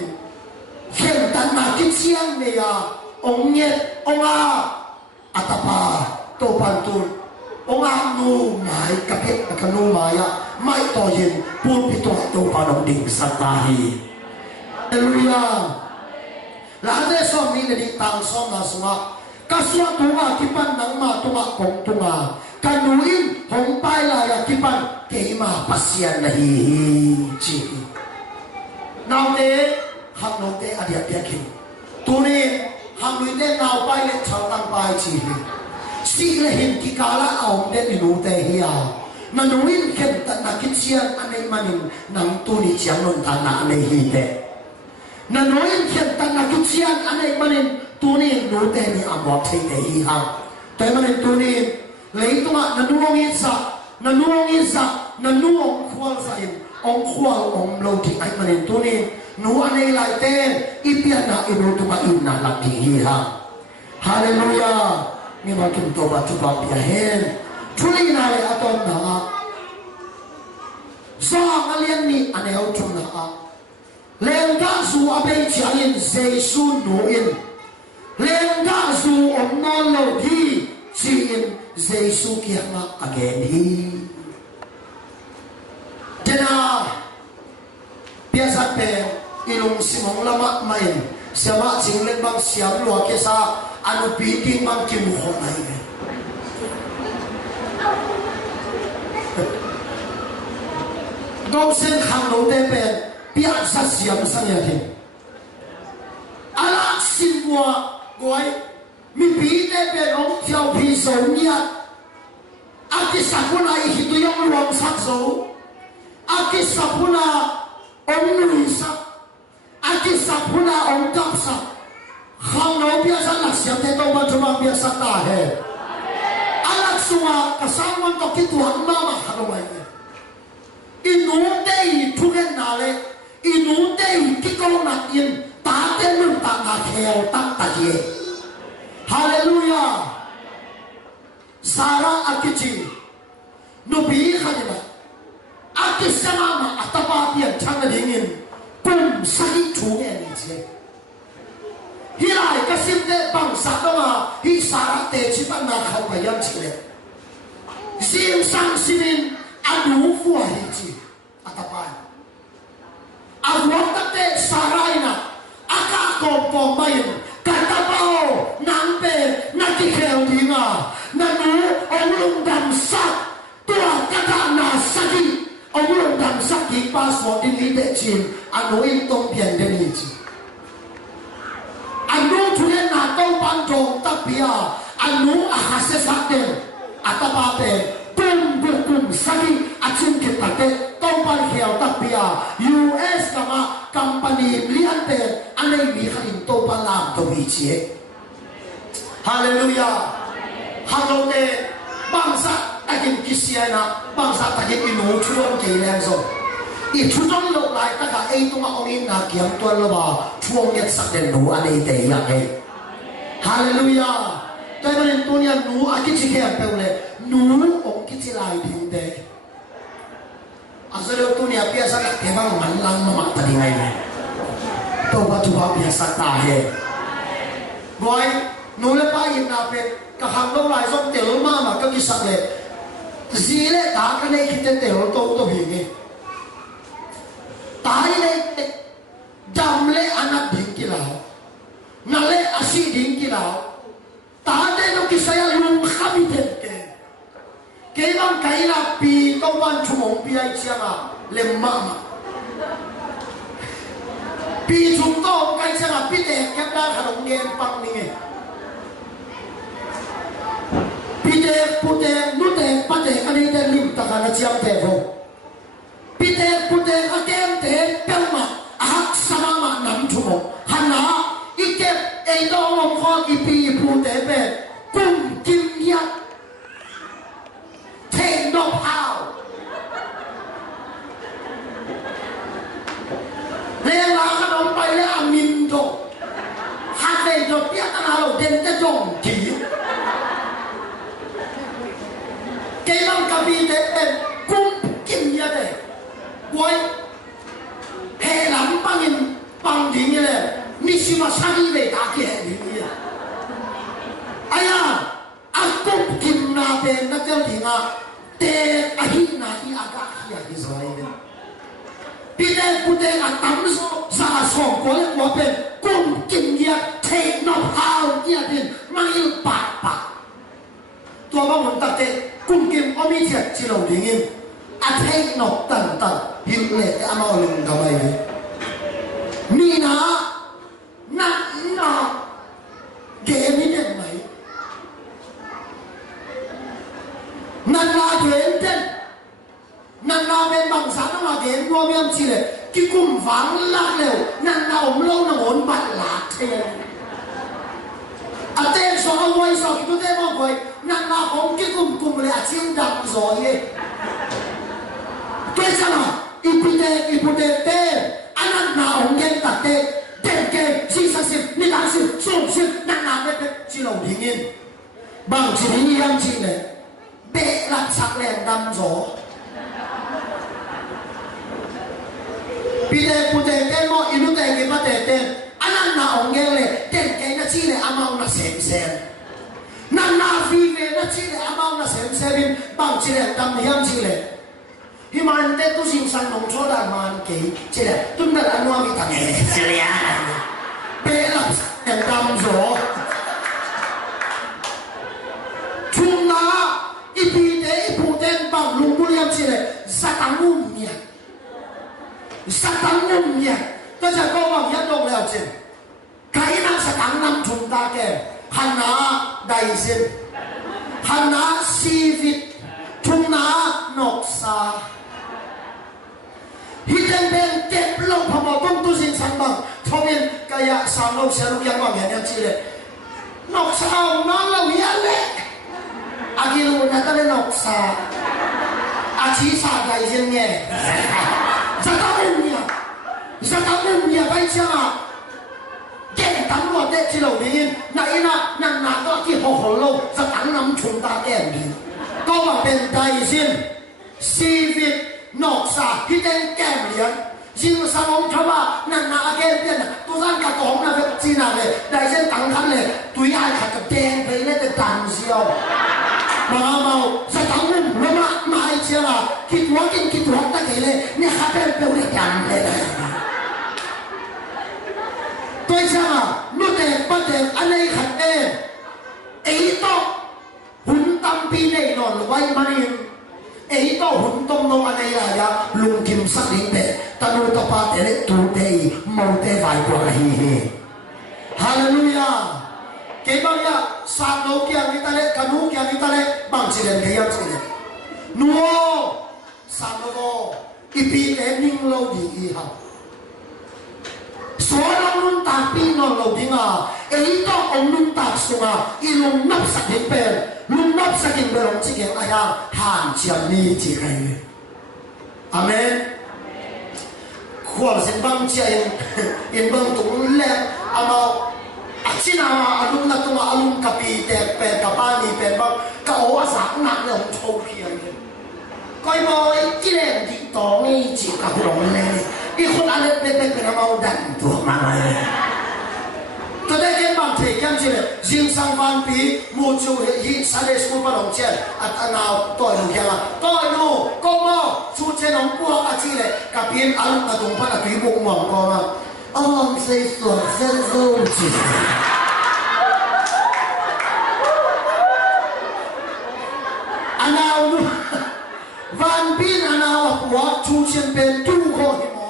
khen tan na ki chiang ne ya ông nhét ông a atapa to pantun ông a nu mai kapet ka nu mai ya mai to yin pul pi to pa dong ding satahi hallelujah la de som ni de tang som na sunga ka suwa tu ma kipan nang ma tu ma kong tu ma kanuin hong pai la ya kipan ke ma pasian na hi chi now de hak no de adia dia kin tu ni ham lui lên nào bay lên chào tăng bay chỉ xí lên hình kỳ cả là ông đến nụ tê hiya mà nụ in khen tận là cái chiên anh em mình nằm tu đi chiang luôn tận là anh em hi tê nụ in khen tận là cái chiên anh em mình tu đi nụ tê ni anh bảo thấy tê hi ha tê mình tu đi lấy tu mà nụ ông in sa nụ ông khoan sa in ông khoan ông lâu thì anh mình tu đi nu anei lai te ipian na inu tu ma inna la ti hi ha hallelujah ni ma tum to ba tu ba pia hen thuli na le aton na so ngalian ni aneu tu na len ga su abe chain jesu nu in len ga su om non lo thi chi in jesu ki ma again hi tena biasa pe ilung simong lama main sama singlet bang siam luar kesa anu bikin bang kimu khonai gong sen khang lo te pe pia sa siam sang ya thi ala simwa goi mi bi te pe ong thiao pi so nia aki sakuna I hitu yang luang sak so aki sakuna ong nui sak aki sapuna ong kap sa khang no biasa nak siap te to ma cuma biasa ta he anak sunga kasangwan to ki tuan mama halawai inu te i thugen na le inu te i ki ko na in ta tên nung ta ngà kheo tăng ta gì hallelujah Sarah akichi nubi khadima akisama ma atapa pian chang dingin kum sagi chung en je hilai kasim de bang sa do ma hi Sarah te chi ban na khau ba yam chi le sim sang simin anu fu hi chi atapa awak te Sarah aka kompong bayin katapao nampe nakikeo dinga nanu onglong dam sak tua kata na saki onglong dam saki passport din ide chin anu in tong pian den ni chi anu thulen na tong pan jong tapia anu ahase sakten atapape tum saki achin kitate tong pan kheo tapia US kama company lian pe anei mi khain to pa lam to bi chi hallelujah hallone bangsa takin kisiana bangsa takin inu chuong ke lem so i chuong lo lai ta ka ei to ma ongin na kiam to lo ba chuong yat sak den nu anei te ya ke hallelujah tai ban tu nia nu a ki chi ke pe le nu ong ki chi lai ding de asal tu ni biasa nak tebang malang mama tadi ngai ni. Toba tuba biasa tahe. Boy, nule pa yin na pe kahang lo lai som tel mama ka kisak le. Zile ta ka nei kite tel to hingi. Tai le jam le anak ding kilao. Nale asi ding kilao. Ta de no kisaya lung khabi te. Kaya bang kaila pi tong ban chumong pi ay siya nga lemma pi chung tong kay siya nga pi te kaya na kanong ngen pang ninge pi te pute nute pate kanite lim taka na siyang tevo pi te pute akem te pelma ahak samama nam chumong hana ikep ay doong ko ipi pute pe kung kim yak take no how. Rela kan om pai le amin do. Hate do pia tan halo den te dong ki. Kailang kabi de kum kim ya de. Boy. He lam pangin pang ding le. Ni si ma sani le ta ke ni ya. Aya aku kim na de na tel dinga te ahi na hi aga hi agi zoi pide pude atam so za so ko le mo pe kum kim ya take no how ya din mai pa pa to ba mon ta te kum kim o mi che chi lo ding in a take no tan tan hin le a ma lung da mai ni na ge mi de mai nan la gen ten nan la bên bằng sáng nó là gen mua miếng chi này cái cùng vắng lạc lều nan la ống lâu nó muốn bắt lạc thế à tên số ông quay số cái tên ông quay nan la ống cái cùng là chiêm đậm rồi ấy cái sao nào ipute tên anh nan la ống gen tạt tên tên cái chi sa xịt ni đang xịt xôm xịt nan la bên chi lầu đi nghiên bằng chỉ đi em chi này bệ lạc sắc lèn đâm gió bị đề cụ đề tên mô inu đề cái bắt đề tên anh ăn nào ông nghe lệ tên cái nó chi lệ amao nó xem năn na phi về nó chi lệ amao nó xem bằng chi lệ đâm hiểm chi lệ hi man tên tu sinh sang nông số đàn man kỹ chi lệ tung đặt anh hoa bị tặng nghề chi lệ bệ lạc sắc lèn đâm gió chung na ipide iputen bang lungkuliam sile satangumnya ta cha ko wang ya dong leo chen kai na satang nam chung ta ke hana dai sin hana sivit chung na noksa hiten ben tep lo phamo tung tu sin sang bang thomin kaya sang lo sa lu yang wang ya chile noksa na lo ya le agilu na ta le noksa a chi sa dai sin nge satangumnya bai cha thắm vào tết chỉ đầu đi nãy na nàng nà có chỉ hồ hồ lâu rất ăn nắm chúng ta kèm đi có mà bên đại diện si việt nọ xả khi tên kèm liền riêng sang ông cho bà nàng nà kèm tiền tôi rằng cả tổ là việc gì nào này đại diện tăng khăn này túi ai khả cặp đen thấy lên được tàn siêu mà màu sẽ thắng lên mà ai chưa là khi thuốc ta kể lên nè khá bên biểu để chẳng lên tôi rằng à nó đẹp bắt đẹp anh ấy khẩn em ấy to hun tâm pi này nó quay mà đi ấy to hun tâm nó anh ấy là ya lùng kim sắc đến để ta nuôi ta ba để tu đây màu tê vài quả hi hallelujah cái bao ya sang đâu kia người ta lấy canu kia người ta lấy bằng chỉ đến cái gì đấy nuo sang đâu ipi em ninh lâu đi ha số năm luôn tạc pin nó lâu đi à ấy to ông luôn tạc xuống à ilung nắp sạch đến bền luôn nắp sạch đến bền ông chỉ cái ai à hàn chiang ni chỉ cái amen khoan sinh băng chiang in băng tụng lẹ amao chỉ nào alum na tung alum kapi tẹp bền kapani bền băng cao quá sáng nặng là ông châu kia coi mồi chỉ là chỉ tỏ ngay chỉ cả lòng này điคนอะไรเป็นเอาดันตัวมาเลยตัวได้เห็นบางทีกันสิเลยยิงสังวันปีมูจูฮิสาเลสมุปนองเชนอัตนาวต่อยลูกยังต่อยลูกก็มอชูเชนองพวกอาชีเลยกับเพียนอารมณ์ตรงพันปีบุกมองก็มาอ๋อเสียส่วนเส้นสูงจีอันาวลูวันปีอันาวพวกชูเชนเป็นจูโคหิม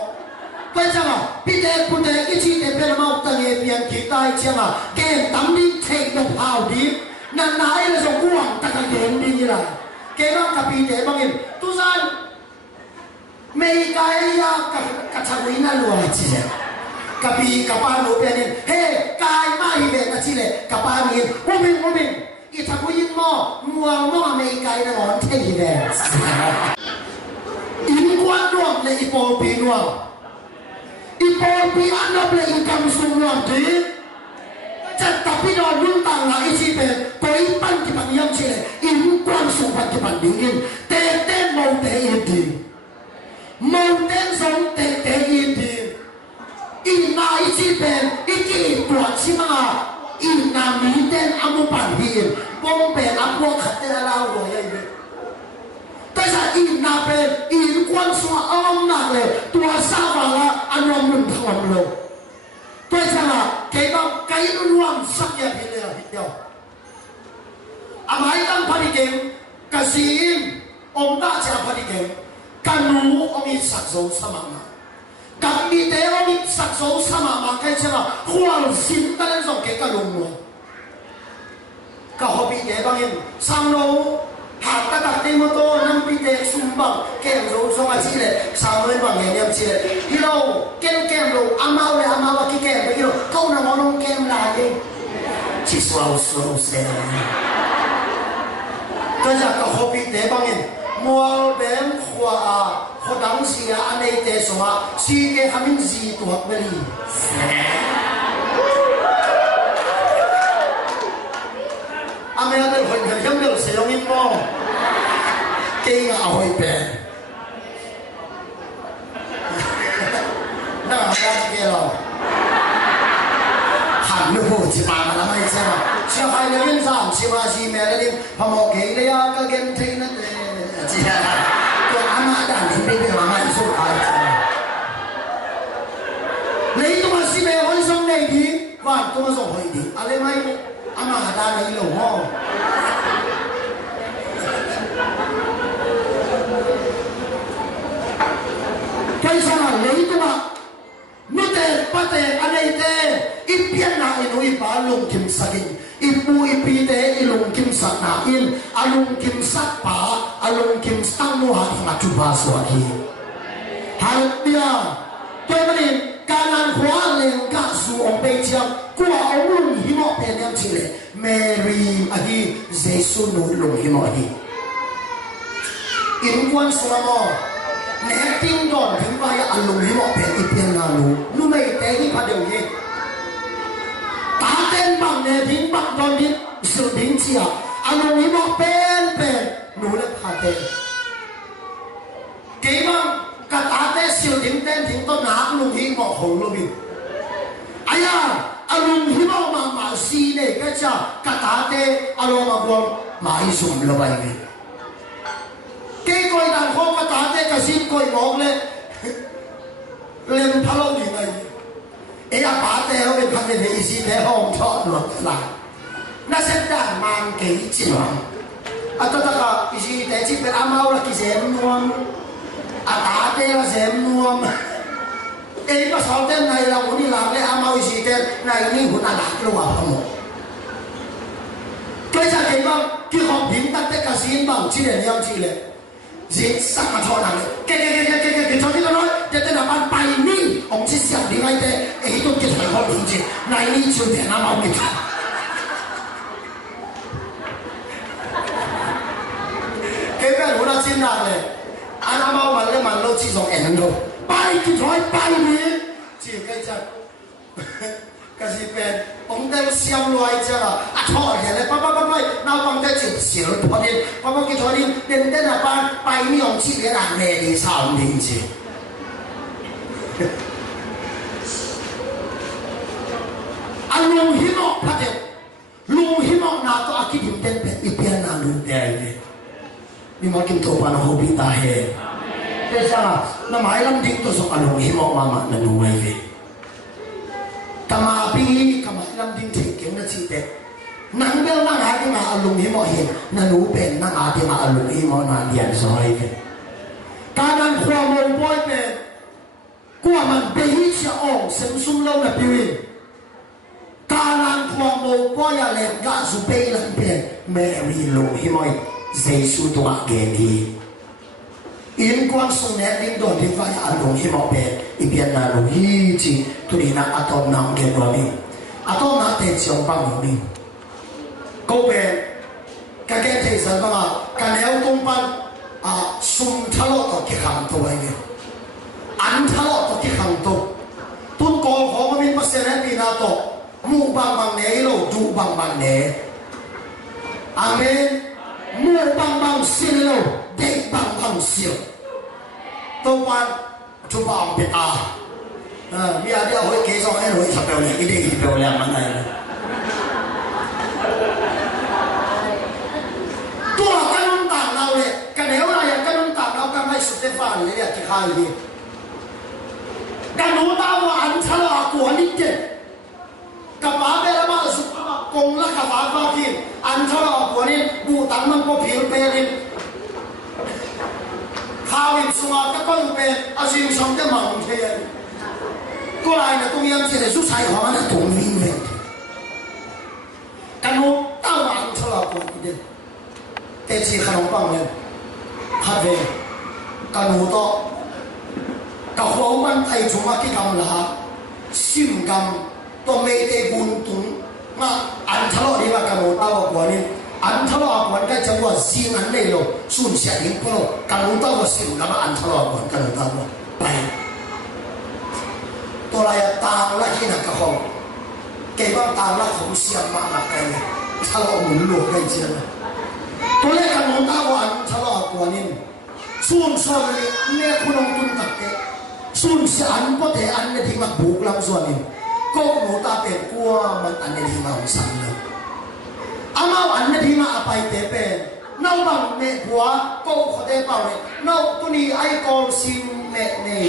bây giờ à bây giờ cụ thể cái chi để bên mau tận hệ biển khí tai chưa à cái tắm đi chạy độc hào đi nãy nãy là dùng uổng ta cái chuyện đi như này cái đó cả bây giờ bằng hình tu san mấy cái ya cả thằng ấy nó lùa chi cả bây cả ba lùa bên hình hey cái mai về là chi này cả ba mình ôm mình cái thằng ấy mò mua mấy cái nó ngon thế gì vậy in quan luôn là ipo pin luôn ipo ano ble income semua tu, tapi dah luntang lah isi pe, koipan kita yang cile, income semua kita dingin, tete mau tete mountain song tete ina isi pe, iki tuan sima, ina mountain amu panhin, bombe amu khatera lawo ya ini. Tại sao in na pe in quan xóa ông nặng lệ tua sa vào là anh ông mình thằng lô tại sao là cái bao cái nó luôn sắc đẹp như là hết đâu à mấy năm phát đi kiếm cái gì ông ta sẽ phát đi kiếm cái nụ ông ấy sắc dấu sa mạc cái bị thế ông ấy sắc dấu sa mạc cái sao là khoan xin ta lên dòng cái lùng luôn cái họ bị thế bao nhiêu sang lâu hạt ta đặt tên mô tô năm bị tệ xung bằng kèm dấu cho mà chỉ lệ sao mới bằng nghề niệm chỉ lệ đi đâu kèm đồ amao là cái kèm bây giờ câu nào ngon không kèm là đi chỉ slow xe tôi giờ có họ bị tệ bằng hình mua bém khoa họ đóng gì anh ấy tệ số mà suy cái hàm gì tụt beli anh ấy hồi hồi giống như sử dụng in mò cây ngạo hồi bền nó làm ra kia rồi hẳn nó hồ chỉ mà làm hay xem mà chưa hay là viên giảm chỉ mà gì mẹ nó đi phòng học kỹ đấy cái game thi nó chỉ là cái anh đã đàn thì bây giờ mà anh số ai lấy tôi mà xin mẹ hỏi xong này đi và tôi mà xong hỏi đi anh lấy may anh mà đã lấy lẩu ngon cái sao là lấy tôi mà nó tệ bắt tệ anh ấy tệ ít biết là anh nói bà lùng kim sắc in ipu ipi tệ lùng kim sắc na in alung kim sắc bà alung kim sắc mua hạt mà chụp bà xóa kia hallelujah tôi nói điการงานขวาเลงกะสู่องค์เบเจียมกูเอาลุงหิมะเป็นยังชิเลเมรีอดีเจสุนุลุงหิมะดีอินควันสลามอเนติงดอนถึงว่าอย่าลุงหิมะเป็นอีเพียงนาลูนู่ไม่แต่ที่พัดเดียวเอง tên bằng nè thính bằng con thính sự thính chia anh ông hiếm học bên bên nụ lực hạ tên kỹ bằng cả tá tên sự thính tên thính tôi nát lùng hiếm học hồn luôn bị ai à anh ông hiếm học mà xì này cái chả cả tá tên anh ông mà buông mà ai dùng là vậy cái coi đàn không cả tá tên cả xin coi ngọc lên lên tháo lâu đi này ấy là bà tè nóเป็นพันในอีซีแต่ห้องชอบหลวงหลังน่าเสียดายมันเก๋จริงอ่ะตัวตะก็อีซีแต่ที่เป็นอาเมาละกี่เซมนวมอ่ะตาเตละเซมนวมเอ้ก็สองเต้นในเราคนนี้หลังเลยอาเมาอีซีแต่ในนี่หุ่นอาดักระหว่างทั้งหมดก็จะเห็นว่าที่ของพิมพ์ตั้งแต่กระสีนบังที่เดียวที่เลยdiễn sắc mà cho nàng cái cho cái nói để tên là ban bài ni ông chỉ xem đi ngay đây ấy tôi cái thời họ đúng chứ này ni chưa thể nào mà mình cái của nó xin nàng này anh mau mà lên mà lâu chỉ dùng ảnh đâu bài cái thôi bài ni chỉ cái chân cái gì bên ông đang xem loài chứ là thôi vậy này bắt nào bằng cái chữ xỉu thôi đi bắt cái thôi đi đến đây là ban bài ni ông chỉ để làm nghề đi sao đi chứ anh luôn hiếm họ phát hiện luôn hiếm họ nào có cái điểm tên biệt biệt nào luôn đây nhưng mà kim thủ ban hậu bị ta hè thế sao nó mãi lắm tiếng tôi sống anh luôn hiếm họ mà là nuôi về kama pi kama lam ding thei keng na chi te nang bel na ha ke ma alung hi mo hin na nu pen na a te ma alung hi mo na lian so ai ke ka nan khwa mo boy pe kwa man be hi cha ong sem sum lo na pi ka nan khwa mo boy ya le ga su pe lan pe Mary lo hi mo Jesu to a gen hi in quan sung nét đến đồn thì phải ăn uống hi mọc bè, ibian na lu hi chi, tu đi na atom nam gen rồi mình, atom na tên chiong bang mình, câu bè, cái thế giới mà cái nếu công ban sung tháo lọt cái hàng tu ấy nhỉ, ăn tháo lọt cái hàng tu, tuân cổ họ mình bắt xe đến đi na to, mu bang nè lo, du bang nè, amen, mu bang xin lo. Để bằng siêu tôi quan chụp bằng biệt bây giờ đi hỏi kế do em hỏi thật đầu này cái gì đầu làm ăn này tôi là cái nông tảng nào đấy cái nếu là cái nông tảng nào cái mai sụt đến phản đấy là cái hai gì cái nông tảng mà ăn thà là của nít chứ cái bá bé là mà sụt công là cái bá vào kia ăn thà là của nít bù tăng mang có phiền bé đi hào hiệp sung các con về xin sống cái mỏng thế có lại là công nhân chỉ để giúp sai họ là tổng viên về cái nó tao mà ăn cho là của đi cái gì khăn bằng lên hát về cái nó to cái khẩu ban tay chúng mà cái cầm là sim cầm to mê tê bùn tung mà ăn cho đi mà cái nó tao của đi ăn thọ lọ quán cáiจังหวัดซีงันเลยโลสูญเสียยิ่งกว่าการรู้ตัวว่าสิ่งนั้นอันthọลอquánกันตัวไปตัวอะไรต่างละที่นักเขาเกี่ยวกับต่างละของเสียงมาหนักเลยทะเลาะหมุนหลวงกันเชียวตัวเลขการรู้ตัวว่าอันthọลอquánนี่สูญส่วนนี้เนี่ยคุณลงทุนตัดเตะสูญเสียอันก็แต่อันเนี่ยที่มาบุกลำส่วนนี้ก็หนูตาเป็นกลัวมันอันเนี่ยที่มาของสันเลยอามาวันนี้ที่มาไปเตะเป็นน้องบังเมฆหัวก็ขอได้เปล่าเลยน้องตัวนี้ไอ้กองซิมเมฆนี่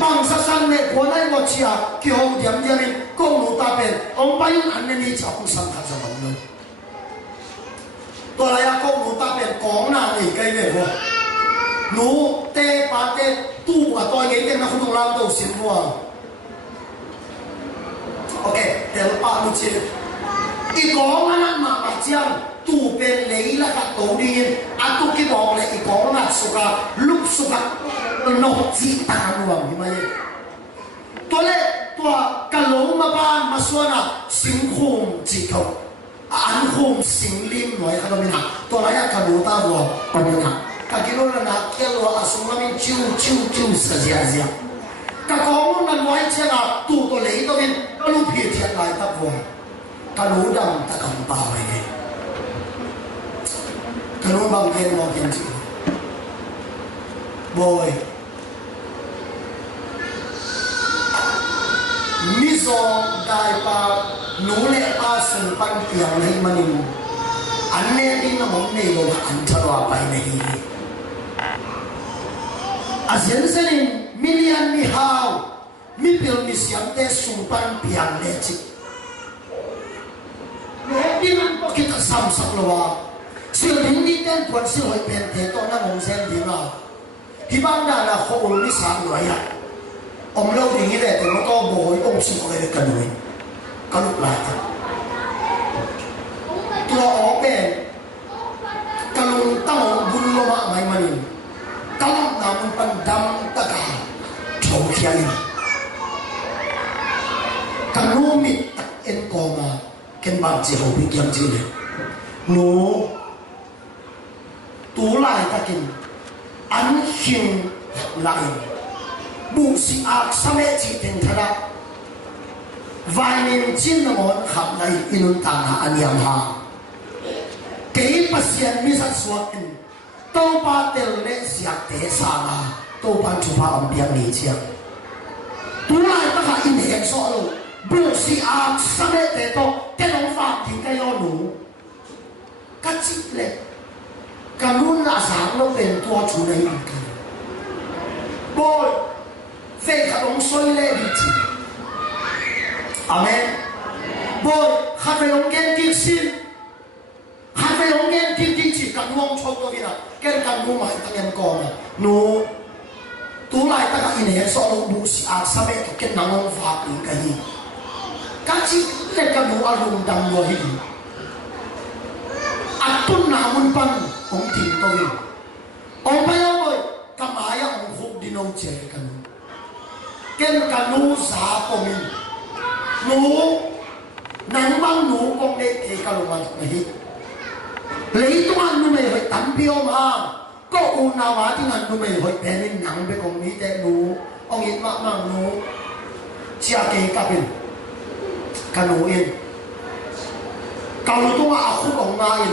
บังสันเมฆหัวได้หมดเชียร์กี่ห้องเดียมเดียมิก็หนูตาเป็นองไปอันนี้จะเอาสังขารจะมันเลยตัวอะไรก็หนูตาเป็นกองหน้าอีกไงเนี่ยหัวหนูเตะปาเตะตู้หัวตัวเงี้ยนะคุณต้องรับตัวสินหัวโอเคเดี๋ยวป้ามุจิอีกองนั้นมาปัจจัยตู้เป็นเลยละกับตัวนี้อันตู้กี่บอกเลยอีกองนั้นสุกาลุกสุกานกจีตาหลวงที่มาเลยตัวเล็กตัวกะโหลมาบ้านมาส่วนอ่ะสิงคงจีเขาอันคงสิงลิมหน่อยเขาต้องมีหนักตัวอะไรอะกะโหลตาหลวงก็มีหนักกะกิโลละหนักเกี่ยวกับสมมติจิ้วเสียกะกองนั้นไว้เช่นอ่ะตู้ตัวเล็กตัวนี้ lu phi thiệt lại ta vua kanu đam ta cầm pa vậy kanu bằng gen mo gen chữ boy miso dai pa nu le pa sun pan tiang nei manin an ne ding na mong nei lo an tharwa pai nei asian senin million mi hao mi pil mi siam te sun pan piang le chi ne ding an po kita sam sak lo wa sil ding ni ten tuan sil hoi pen te to na mong sem ding a hi bang da la kho ul ni sa lo ya ông lâu thì nghĩ là từ nó to bồi ông xin có cái cần nuôi có lúc lại thật tôi ở bên kalau tahu bulu mak mai mani kalau namun pandam taka chau kiai kalau mit en koma ken bang chỉ hậu bị kiam chỉ này nu tu lại ta ken an hin lại bu si ak same chi ten thada vai nin chin ngon khap nai inun ta na aniam ha ke pasien mi sat suak in to pa tel le siak te sa na to pan chu pa om piang ni chiang tu lai ta kha in hek so lo bu si ak same te to ke long fa thi ka yo nu ka chi le kanun la sa lo pen to chu nei ka boy về khát ông soi lên đi chứ, amen. Boy khát về ông gen kinh xin, khát về ông gen kinh kinh chỉ cần ông châu tôi vậy, cái cần ông mày tăng em còn à, nu, tu lại tất cả những hệ số ông bù sĩ à, sao vậy cái năng ông pháp được cái gì, các chị cái cần ông ăn dùng đầm rồi gì, à tuân nào muốn pan ông tìm tôi, ông bây giờ rồi, cầm ai ông hụt đi nấu chè cái cần ken kanu sa pomin nu nang bang nu kong ne te kalungan nahi lấy tuan nu mày hỏi tắm biêu mà có u nào mà tiếng anh nu mày hỏi bé nên nặng bé kong mi te nu ông yên mắc mang nu chia kê kapin kanu yên kalau tu aku kong ngain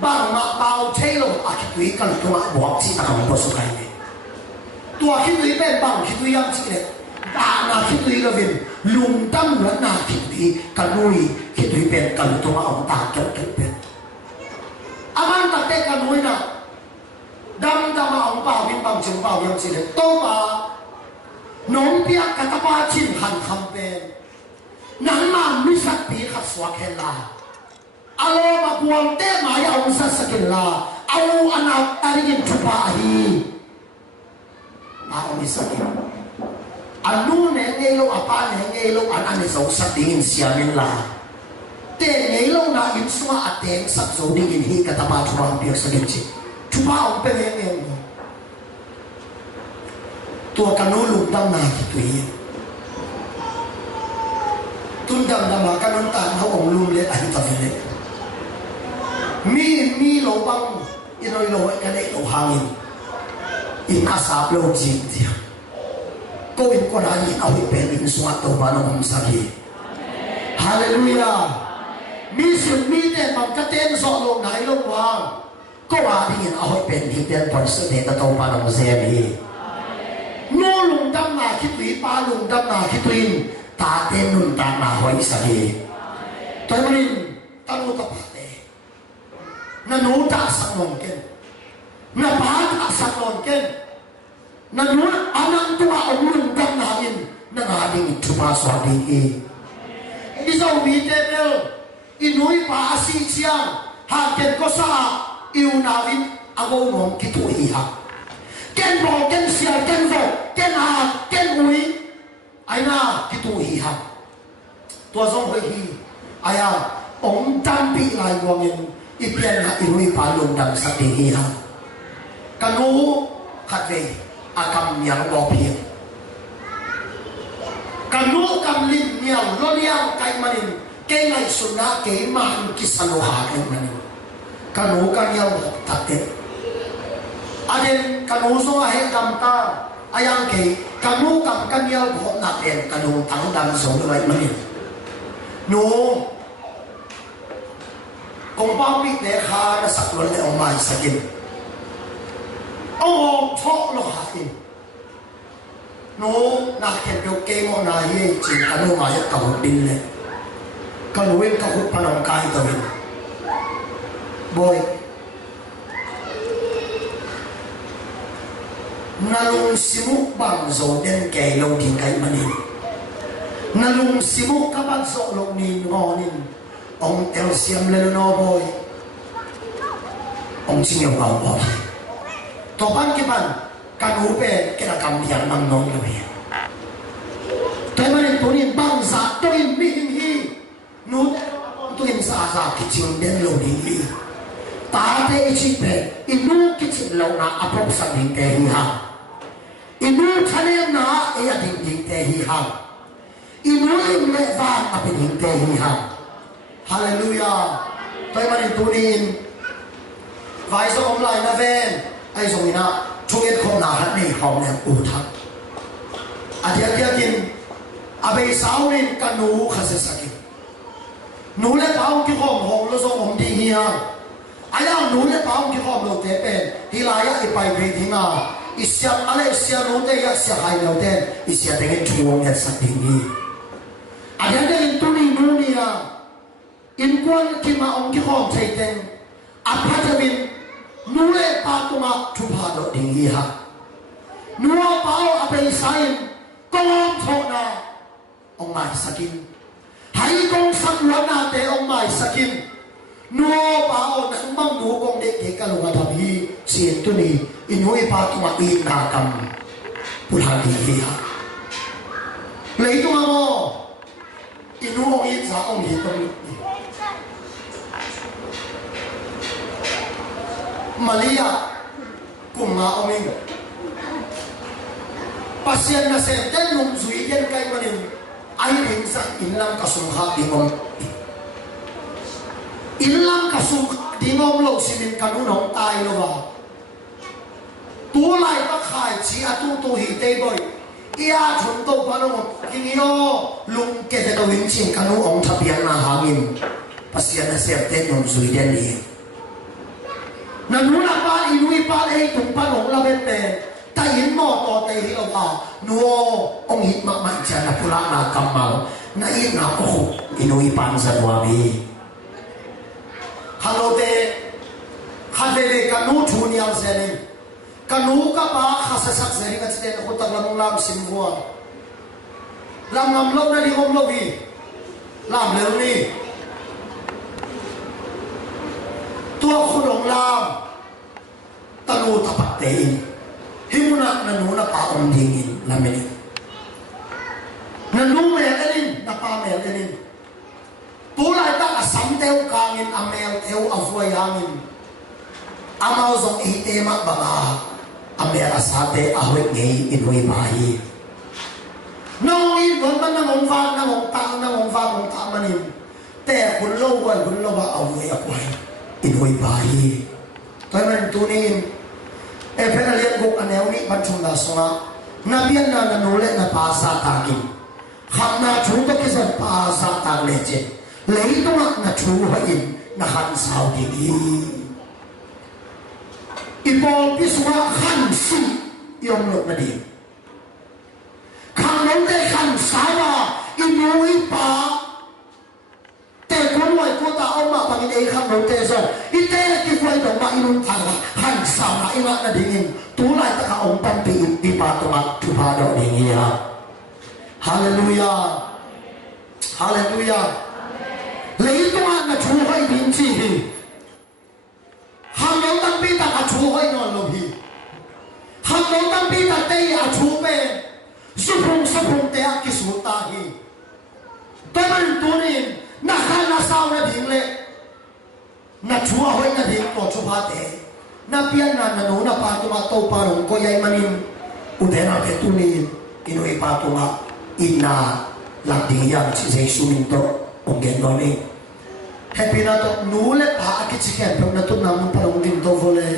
bang mak bau celo akui kalau tu buat si tak kamu posukai ni tua khi bên bằng khi yang chỉ này ta na khi là viên lùng tâm là na khi cả nuôi khi bên cả tua ông ta kéo bên aman ta te cả nuôi na đâm đâm ông bảo viên bằng chúng bảo yang chỉ này to mà nông bia cả ta ba chín hành khăm bên nắng mà mi sát bị khát xóa khen là alo mà buồn té mà ông sát sát khen là alo anh nào ta đi chụp hi ông đi sát anh nu nè nghe lâu apa nè nghe lâu anh đi sống sát tiếng xia mình là tên nghe lâu na in xóa à tiếng sát số đi in hi cả ta ba chụp ông biết sát gì chụp ông bên nghe tua canu lùng đâm na thì tùy tuân đâm đâm mà canu taเขาông lùng lên anh ta về mi lỗ băng in nói lỗ cái này lỗ hàng in asap lo jing dia ko in ko na in au pe in suat to ba no om saki hallelujah mi sim mi te pam ka ten so lo nai lo wa ko wa ding in au pe ni ten pon se te ta to ba no se mi no lung dam na ki tui pa lung dam na ki tuin ta ten nun ta na hoi sa hi to rin ta lu ta pa te na no ta sang long ken na ba ta sang long ken na nuwa anang tua omlung dam na in na nga ding chupa swa ding e izo bi te bel inui pa asi chiang ha ken ko sa iu na vin ago mong ki tu hi ha ken bo ken sia ken vo ken ha ken ui ai na ki tu hi ha tua zong hoi hi aya ong tam pi lai wong in ipian ha inui pa lung dam sa ding hi ha kanu khat ve akam yang bo phiền kanu kam lim miao lo liang kai manin ke ngai suna ke man kisalo ha ke manin kanu ka yang ta te aden kanu so he kam ta ayang kay kanu kam kanyaw ko na pen kanu tangdam so lay manin no kung pamit ne kha na saklol le omay sakin oh chok lo hatin no na ken yo ke mo na ye chin kanu ma ya ka din le kanu wen ka hut panong kai tawin boy nalung simuk bang zo den kay lo din kay manin nalung simuk kapat zo lo ni ngonin ong tel siam le no boy ong sing yo ba boy to ban ki ban kan hu pe ke ra kam diang mang nong lo he to manin to ni bang sa to in mi hi nu to in sa sa ki ching den lo ni li ta te chi pe inu ki chin lo na apop sa ding te hi ha inu chane na e ya ding ding te hi ha inu im le va a pe ding te hi ha hallelujah toy mani tunin vai so om lai na ven ai so ina chuet khom na hat nei khom ne u thak adia dia kin abe saunin kanu khase saki nu le paung ki khom hong lo so om di hi ha aya nu le paung ki khom lo te pen hi la ya i pai ve thi na isya ale isya no te ya sya hai lo ten isya te gen chuong ya sa ding ni adia dia in tunin nu ni ya in kwan ki ma ong ki khom thai ten apatavin nule pa tuma thupa do ding hi ha nuwa pao ape sain kong thona ong mai sakin hai kong sak wana te ong mai sakin nuwa pao nang mang nu kong de ke ka lunga tham hi sien tu ni inui pa tuma in na kam pula di hi ha lei tu ma mo inu ong in sa ong hi tong Malia kuma oming pasien na senten nung zuiden kay manin ay rin sa inlang kasungha dingom inlang kasungha dingom lo simin kanunong tayo ba tulay pa kay si atuto hitay boy iya chunto panong kinyo lung kete kawin sing kanuong tabiang na hangin pasien na senten nung zuiden niya nanuna pa inui pa le tung pa nong la bete ta yin mo to te hi lo ba nuo ong hit ma ma cha na pula na kamal na in na ko inui pa sa wabi halo de khadele kanu thuniam sene kanu ka pa khasasak sene ka chite ko ta lam lam simwa lam lam lo na di om lo bi lam le niตัวคนหลงลามตะลูตะปัตเตอินหิมุนักนันูนับปาอมดิงินลามินนันูเมลเอลินนับปาเมลเอลินตัวไรตั้งสัมเทวกางินอเมลเทวอฟวยางินอามาซงอีเตมักบังอาอเมลาซาเตอหวยเงยอินวยบาฮีน้องอินวันมันนั่งองฟ้านั่งองตานั่งองฟ้าองตามันอินแต่คุณโลกวันคุณโลกว่าเอาเวยอวยinoi bayi taman tunin e penalian gok aneu ni panchum na songa nabian na nanule na pasa takin khamna chu to kisan pasa ta leche leituma na chu hain na han sau di ipol piswa khan si yom lo na di khamno te khan sawa inoi pa te kunwai ko ta oma pangin e kham no te so ite ki kwai do ma inun thang han sa ma ina na dingin tu lai ta ka om pan pi i pa to ma tu pa do ding ya hallelujah hallelujah le to ma na chu hai din chi hi ham no tan pi ta ka chu hai no lo hi ham no tan pi ta te a chu pe supung te a ki su ta hi to man tu ni na khan na sao na ding le na chua hoi na ding ko chu pa te na pian na na no na pa tu ma to pa ron ko yai manin u de na te tu ni inoi pa tu ma inna la ding yang chi sei su min to ong gen no ni happy na to nu le pa ki chi ken na tu na mun pa ron din to vo le